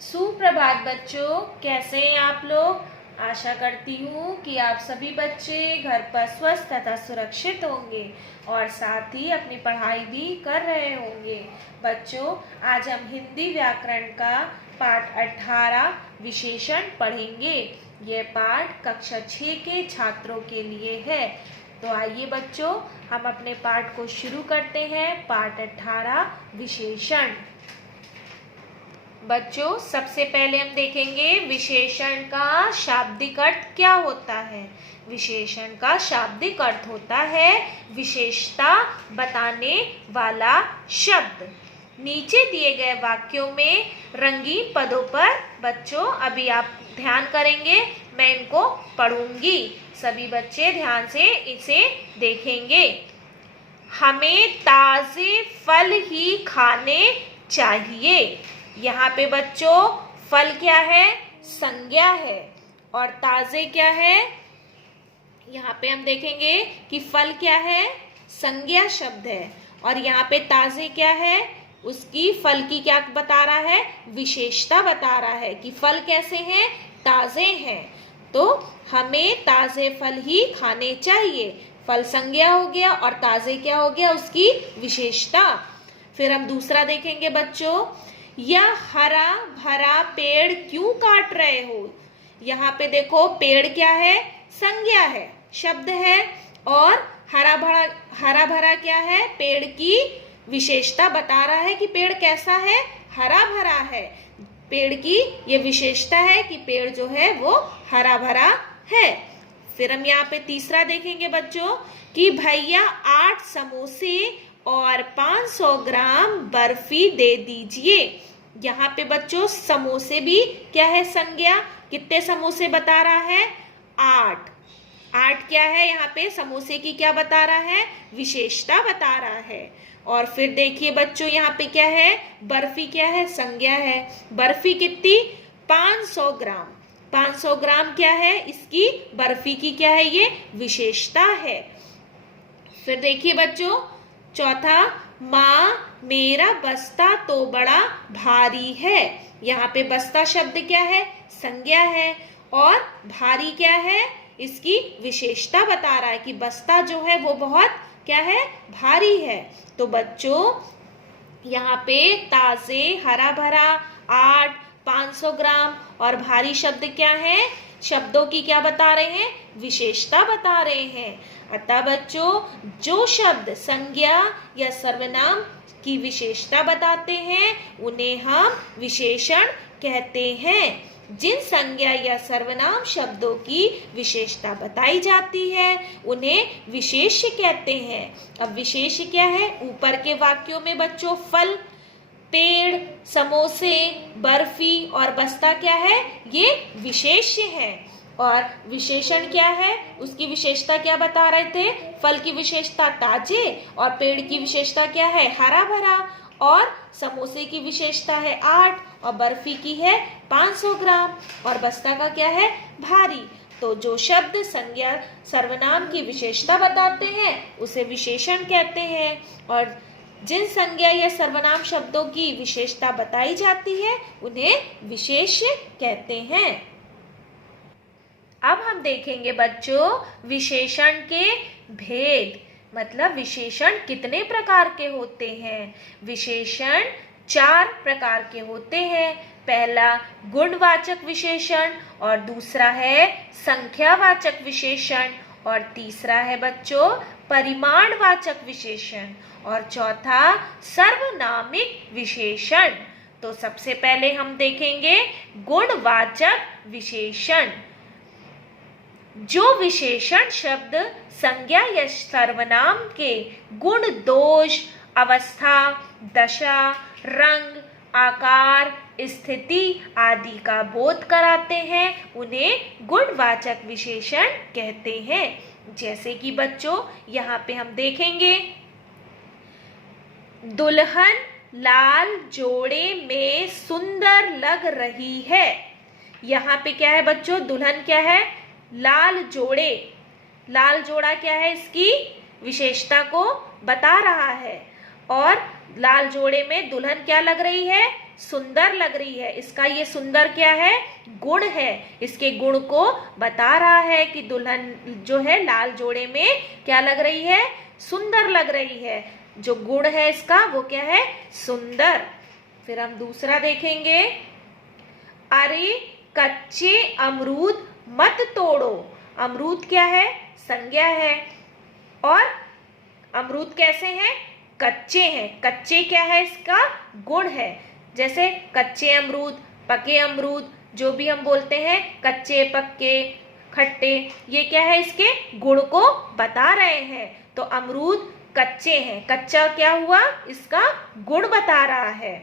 सुप्रभात बच्चों, कैसे हैं आप लोग। आशा करती हूँ कि आप सभी बच्चे घर पर स्वस्थ तथा सुरक्षित होंगे और साथ ही अपनी पढ़ाई भी कर रहे होंगे। बच्चों, आज हम हिंदी व्याकरण का पाठ 18 विशेषण पढ़ेंगे। ये पाठ कक्षा 6 के छात्रों के लिए है। तो आइए बच्चों, हम अपने पाठ को शुरू करते हैं। पाठ 18 विशेषण। बच्चों, सबसे पहले हम देखेंगे विशेषण का शाब्दिक अर्थ क्या होता है। विशेषण का शाब्दिक अर्थ होता है विशेषता बताने वाला शब्द। नीचे दिए गए वाक्यों में रंगीन पदों पर बच्चों अभी आप ध्यान करेंगे, मैं इनको पढ़ूंगी। सभी बच्चे ध्यान से इसे देखेंगे। हमें ताजे फल ही खाने चाहिए। यहाँ पे बच्चों फल क्या है? संज्ञा है। और ताजे क्या है? यहाँ पे हम देखेंगे कि फल क्या है? संज्ञा शब्द है। और यहाँ पे ताजे क्या है? उसकी फल की क्या बता रहा है? विशेषता बता रहा है कि फल कैसे हैं? ताजे हैं। तो हमें ताजे फल ही खाने चाहिए। फल संज्ञा हो गया और ताजे क्या हो गया? उसकी विशेषता। फिर हम दूसरा देखेंगे बच्चों, यह हरा भरा पेड़ क्यों काट रहे हो। यहाँ पे देखो पेड़ क्या है? संज्ञा है, शब्द है। और हरा भरा क्या है? पेड़ की विशेषता बता रहा है कि पेड़ कैसा है? हरा भरा है। पेड़ की ये विशेषता है कि पेड़ जो है वो हरा भरा है। फिर हम यहाँ पे तीसरा देखेंगे बच्चों कि भैया 8 समोसे और 500 ग्राम बर्फी दे दीजिए। यहाँ पे बच्चों समोसे भी क्या है? संज्ञा। कितने समोसे बता रहा है? 8। 8 क्या है? यहाँ पे समोसे की क्या बता रहा है? विशेषता बता रहा है। और फिर देखिए बच्चों यहाँ पे क्या है? बर्फी क्या है? संज्ञा है। बर्फी कितनी? 500 ग्राम। 500 ग्राम क्या है? इसकी बर्फी की क्या है? ये विशेषता है। फिर देखिए बच्चों चौथा, माँ मेरा बस्ता तो बड़ा भारी है। यहाँ पे बस्ता शब्द क्या है? संज्ञा है। और भारी क्या है? इसकी विशेषता बता रहा है कि बस्ता जो है वो बहुत क्या है? भारी है। तो बच्चों यहाँ पे ताजे, हरा भरा, 8, 500 ग्राम और भारी शब्द क्या है? शब्दों की क्या बता रहे हैं? विशेषता बता रहे हैं। अतः बच्चों जो शब्द संज्ञा या सर्वनाम की विशेषता बताते हैं उन्हें हम विशेषण कहते हैं। जिन संज्ञा या सर्वनाम शब्दों की विशेषता बताई जाती है उन्हें विशेष्य कहते हैं। अब विशेष्य क्या है? ऊपर के वाक्यों में बच्चों फल, पेड़, समोसे, बर्फी और बस्ता क्या है? ये विशेष्य है। और विशेषण क्या है? उसकी विशेषता क्या बता रहे थे? फल की विशेषता ताजे और पेड़ की विशेषता क्या है? हरा भरा। और समोसे की विशेषता है 8 और बर्फी की है 500 ग्राम और बस्ता का क्या है? भारी। तो जो शब्द संज्ञा सर्वनाम की विशेषता बताते हैं उसे विशेषण कहते हैं। और जिन संज्ञा या सर्वनाम शब्दों की विशेषता बताई जाती है उन्हें विशेष्य कहते हैं। अब हम देखेंगे बच्चों विशेषण के भेद, मतलब विशेषण कितने प्रकार के होते हैं। विशेषण 4 प्रकार के होते हैं। पहला गुणवाचक विशेषण और दूसरा है संख्यावाचक विशेषण और तीसरा है बच्चों परिमाणवाचक विशेषण और चौथा सर्वनामिक विशेषण। तो सबसे पहले हम देखेंगे गुणवाचक विशेषण। जो विशेषण शब्द संज्ञा या सर्वनाम के गुण, दोष, अवस्था, दशा, रंग, आकार, स्थिति आदि का बोध कराते हैं उन्हें गुणवाचक विशेषण कहते हैं। जैसे कि बच्चों यहाँ पे हम देखेंगे दुल्हन लाल जोड़े में सुंदर लग रही है। यहाँ पे क्या है बच्चों? दुल्हन क्या है? लाल जोड़े। लाल जोड़ा क्या है? इसकी विशेषता को बता रहा है। और लाल जोड़े में दुल्हन क्या लग रही है? सुंदर लग रही है। इसका ये सुंदर क्या है? गुण है। इसके गुण को बता रहा है कि दुल्हन जो है लाल जोड़े में क्या लग रही है? सुंदर लग रही है। जो गुण है इसका वो क्या है? सुंदर। फिर हम दूसरा देखेंगे, अरे कच्चे अमरूद मत तोड़ो। अमरूद क्या है? संज्ञा है। और अमरूद कैसे हैं? कच्चे हैं। कच्चे क्या है? इसका गुण है। जैसे कच्चे अमरूद, पके अमरूद, जो भी हम बोलते हैं, कच्चे, पक्के, खट्टे, ये क्या है? इसके गुण को बता रहे हैं। तो अमरूद कच्चे हैं। कच्चा क्या हुआ? इसका गुण बता रहा है।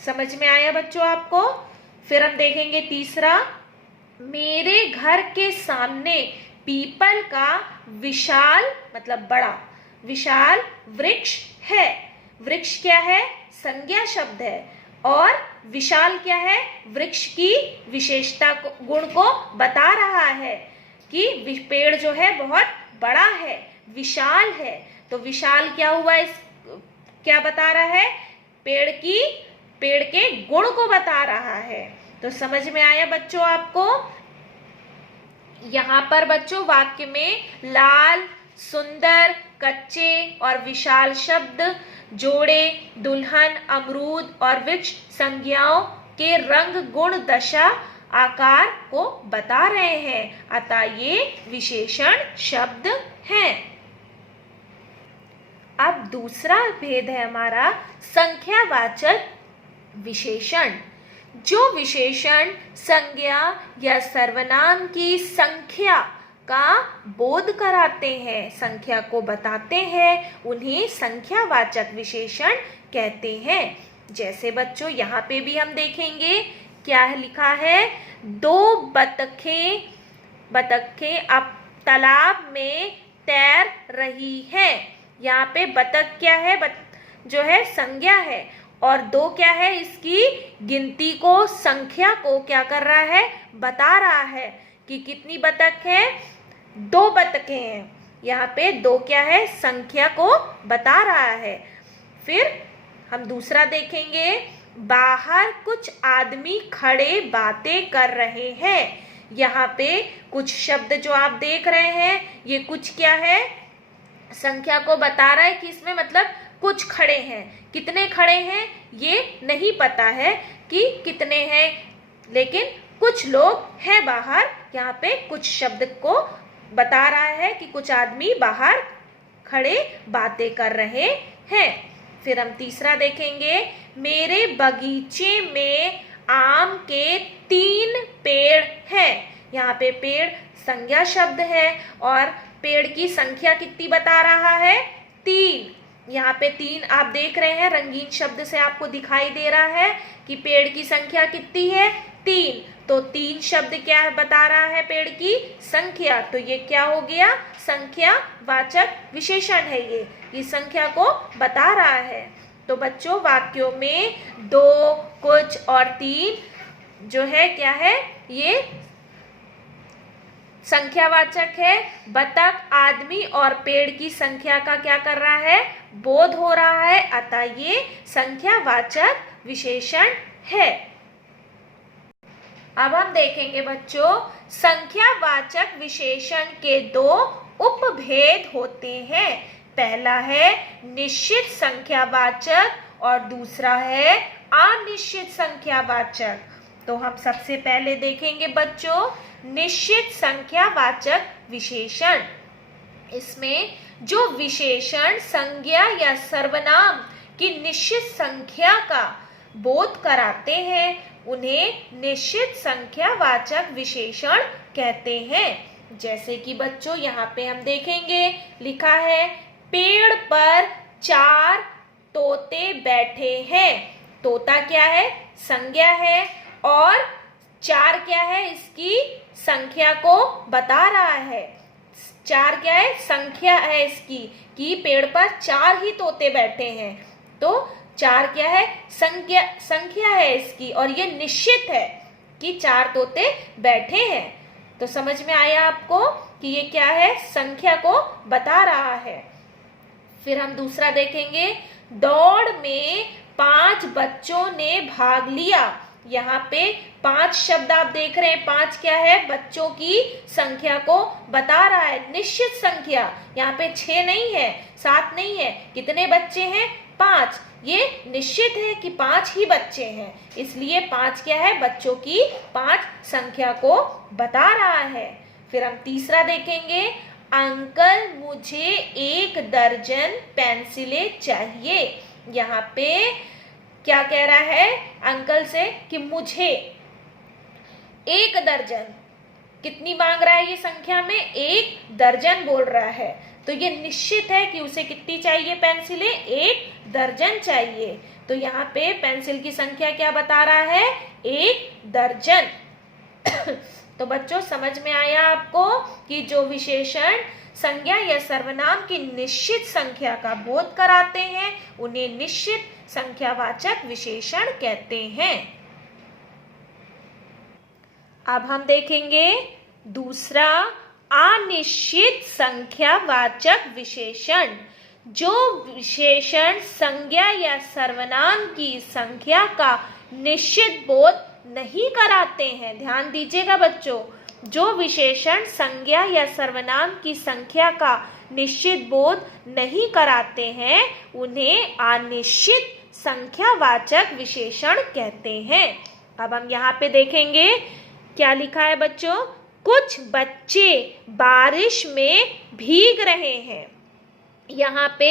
समझ में आया बच्चों आपको? फिर हम देखेंगे तीसरा, मेरे घर के सामने पीपल का विशाल मतलब बड़ा विशाल वृक्ष है। वृक्ष क्या है? संज्ञा शब्द है। और विशाल क्या है? वृक्ष की विशेषता को, गुण को बता रहा है कि पेड़ जो है बहुत बड़ा है, विशाल है। तो विशाल क्या हुआ? इस क्या बता रहा है? पेड़ के गुण को बता रहा है। तो समझ में आया बच्चों आपको? यहाँ पर बच्चों वाक्य में लाल, सुंदर, कच्चे और विशाल शब्द जोड़े दुल्हन, अमरूद और वृक्ष संज्ञाओं के रंग, गुण, दशा, आकार को बता रहे हैं। अतः ये विशेषण शब्द हैं। अब दूसरा भेद है हमारा संख्यावाचक विशेषण। जो विशेषण संज्ञा या सर्वनाम की संख्या का बोध कराते हैं, संख्या को बताते हैं, उन्हें संख्यावाचक विशेषण कहते हैं। जैसे बच्चों यहाँ पे भी हम देखेंगे क्या लिखा है, दो बतखें अब तालाब में तैर रही हैं। यहाँ पे बतख क्या है? जो है संज्ञा है। और दो क्या है? इसकी गिनती को, संख्या को क्या कर रहा है? बता रहा है कि कितनी बतख है? दो बतखें हैं। यहाँ पे दो क्या है? संख्या को बता रहा है। फिर हम दूसरा देखेंगे, बाहर कुछ आदमी खड़े बातें कर रहे हैं। यहाँ पे कुछ शब्द जो आप देख रहे हैं, ये कुछ क्या है? संख्या को बता रहा है कि इसमें मतलब कुछ खड़े हैं। कितने खड़े हैं ये नहीं पता है कि कितने हैं, लेकिन कुछ लोग हैं बाहर। यहाँ पे कुछ शब्द को बता रहा है कि कुछ आदमी बाहर खड़े बातें कर रहे हैं। फिर हम तीसरा देखेंगे, मेरे बगीचे में आम के 3 पेड़ हैं। यहाँ पे पेड़ संज्ञा शब्द है और पेड़ की संख्या कितनी बता रहा है? 3। यहाँ पे 3 आप देख रहे हैं, रंगीन शब्द से आपको दिखाई दे रहा है कि पेड़ की संख्या कितनी है? 3। तो 3 शब्द क्या बता रहा है? पेड़ की संख्या। तो ये क्या हो गया? संख्यावाचक विशेषण है। ये संख्या को बता रहा है। तो बच्चों वाक्यों में 2, कुछ और 3 जो है क्या है? ये संख्यावाचक है। बतख, आदमी और पेड़ की संख्या का क्या कर रहा है? बोध हो रहा है। अतः ये संख्यावाचक विशेषण है। अब हम देखेंगे बच्चों, संख्यावाचक विशेषण के 2 उपभेद होते हैं। पहला है निश्चित संख्यावाचक और दूसरा है अनिश्चित संख्यावाचक। तो हम सबसे पहले देखेंगे बच्चों निश्चित संख्यावाचक विशेषण। इसमें जो विशेषण संज्ञा या सर्वनाम की निश्चित संख्या का बोध कराते हैं, उन्हें निश्चित संख्यावाचक विशेषण कहते हैं। जैसे कि बच्चों यहाँ पे हम देखेंगे, लिखा है पेड़ पर 4 तोते बैठे हैं। तोता क्या है? संज्ञा है। और 4 क्या है? इसकी संख्या को बता रहा है। 4 क्या है? संख्या है इसकी कि पेड़ पर 4 ही तोते बैठे हैं। तो 4 क्या है? संख्या है इसकी और ये निश्चित है कि 4 तोते बैठे हैं। तो समझ में आया आपको कि ये क्या है? संख्या को बता रहा है। फिर हम दूसरा देखेंगे, दौड़ में 5 बच्चों ने भाग लिया। यहाँ पे 5 शब्द आप देख रहे हैं। 5 क्या है? बच्चों की संख्या को बता रहा है, निश्चित संख्या। यहाँ पे 6 नहीं है, 7 नहीं है। कितने बच्चे हैं? 5। ये निश्चित है कि 5 ही बच्चे हैं, इसलिए 5 क्या है? बच्चों की 5 संख्या को बता रहा है। फिर हम तीसरा देखेंगे। अंकल मुझे 1 दर्जन पेंसिलें चाहिए। यहाँ पे क्या कह रहा है अंकल से? कि मुझे 1 दर्जन, कितनी मांग रहा है ये संख्या में? 1 दर्जन बोल रहा है। तो ये निश्चित है कि उसे कितनी चाहिए पेंसिलें? 1 दर्जन चाहिए। तो यहाँ पे पेंसिल की संख्या क्या बता रहा है? 1 दर्जन। तो बच्चों समझ में आया आपको कि जो विशेषण संज्ञा या सर्वनाम की निश्चित संख्या का बोध कराते हैं उन्हें निश्चित संख्यावाचक विशेषण कहते हैं। अब हम देखेंगे दूसरा अनिश्चित संख्यावाचक विशेषण। जो विशेषण संज्ञा या सर्वनाम की संख्या का निश्चित बोध नहीं कराते हैं। ध्यान दीजिएगा बच्चों, जो विशेषण संज्ञा या सर्वनाम की संख्या का निश्चित बोध नहीं कराते हैं उन्हें अनिश्चित संख्यावाचक विशेषण कहते हैं। अब हम यहाँ पे देखेंगे क्या लिखा है बच्चों? कुछ बच्चे बारिश में भीग रहे हैं। यहाँ पे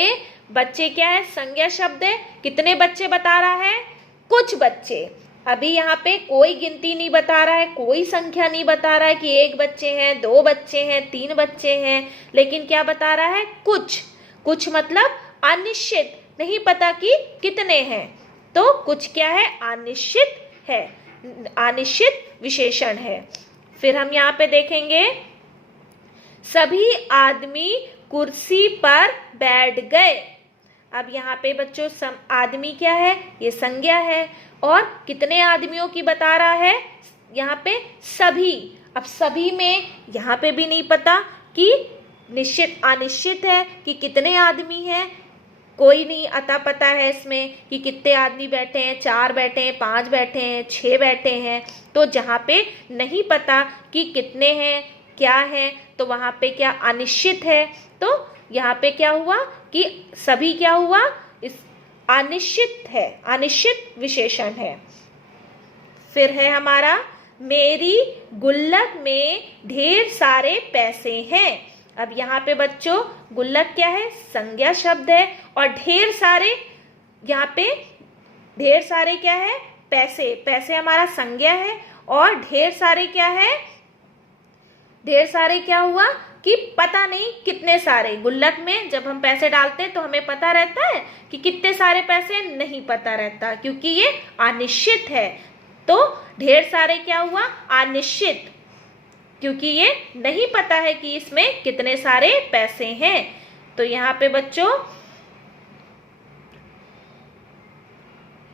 बच्चे क्या है? संज्ञा शब्द है। कितने बच्चे बता रहा है? कुछ बच्चे। अभी यहाँ पे कोई गिनती नहीं बता रहा है, कोई संख्या नहीं बता रहा है कि 1 बच्चे हैं, 2 बच्चे हैं, 3 बच्चे हैं, लेकिन क्या बता रहा है? कुछ। कुछ मतलब अनिश्चित, नहीं पता कि कितने हैं। तो कुछ क्या है? अनिश्चित है, अनिश्चित विशेषण है। फिर हम यहाँ पे देखेंगे सभी आदमी कुर्सी पर बैठ गए। अब यहाँ पे बच्चों आदमी क्या है? ये संज्ञा है। और कितने आदमियों की बता रहा है? यहाँ पे सभी। अब सभी में यहाँ पे भी नहीं पता कि निश्चित अनिश्चित है कि कितने आदमी हैं। कोई नहीं अता पता है इसमें कि कितने आदमी बैठे हैं। 4 बैठे हैं, 5 बैठे हैं, 6 बैठे हैं। तो जहाँ पे नहीं पता कि कितने हैं, क्या है, तो वहाँ पे क्या? अनिश्चित है। तो यहाँ पे क्या हुआ कि सभी क्या हुआ? इस अनिश्चित है, अनिश्चित विशेषण है। फिर है हमारा मेरी गुल्लक में ढेर सारे पैसे हैं। अब यहाँ पे बच्चों गुल्लक क्या है? संज्ञा शब्द है। और ढेर सारे, यहाँ पे ढेर सारे क्या है? पैसे। पैसे हमारा संज्ञा है। और ढेर सारे क्या है? ढेर सारे क्या हुआ कि पता नहीं कितने सारे। गुल्लक में जब हम पैसे डालते हैं तो हमें पता रहता है कि कितने सारे पैसे? नहीं पता रहता, क्योंकि ये अनिश्चित है। तो ढेर सारे क्या हुआ? अनिश्चित, क्योंकि ये नहीं पता है कि इसमें कितने सारे पैसे हैं। तो यहाँ पे बच्चों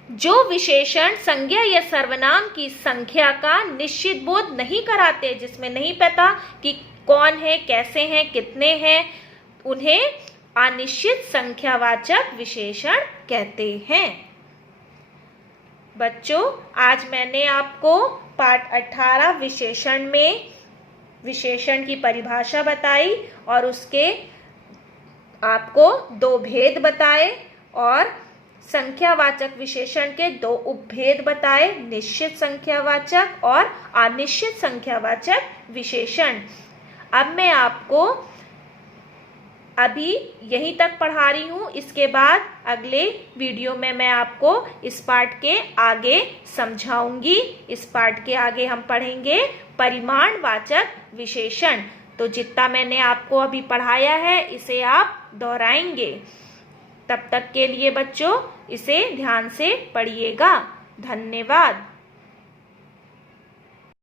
जो विशेषण संज्ञा या सर्वनाम की संख्या का निश्चित बोध नहीं कराते, जिसमें नहीं पता कि कौन है, कैसे हैं, कितने हैं, उन्हें अनिश्चित संख्यावाचक विशेषण कहते हैं। बच्चों आज मैंने आपको पाठ 18 विशेषण में विशेषण की परिभाषा बताई और उसके आपको 2 भेद बताए और संख्यावाचक विशेषण के 2 उपभेद बताए, निश्चित संख्यावाचक और अनिश्चित संख्यावाचक विशेषण। अब मैं आपको अभी यहीं तक पढ़ा रही हूँ। इसके बाद अगले वीडियो में मैं आपको इस पाठ के आगे समझाऊंगी। इस पाठ के आगे हम पढ़ेंगे परिमाणवाचक विशेषण। तो जितना मैंने आपको अभी पढ़ाया है इसे आप दोहराएंगे। तब तक के लिए बच्चों इसे ध्यान से पढ़िएगा। धन्यवाद।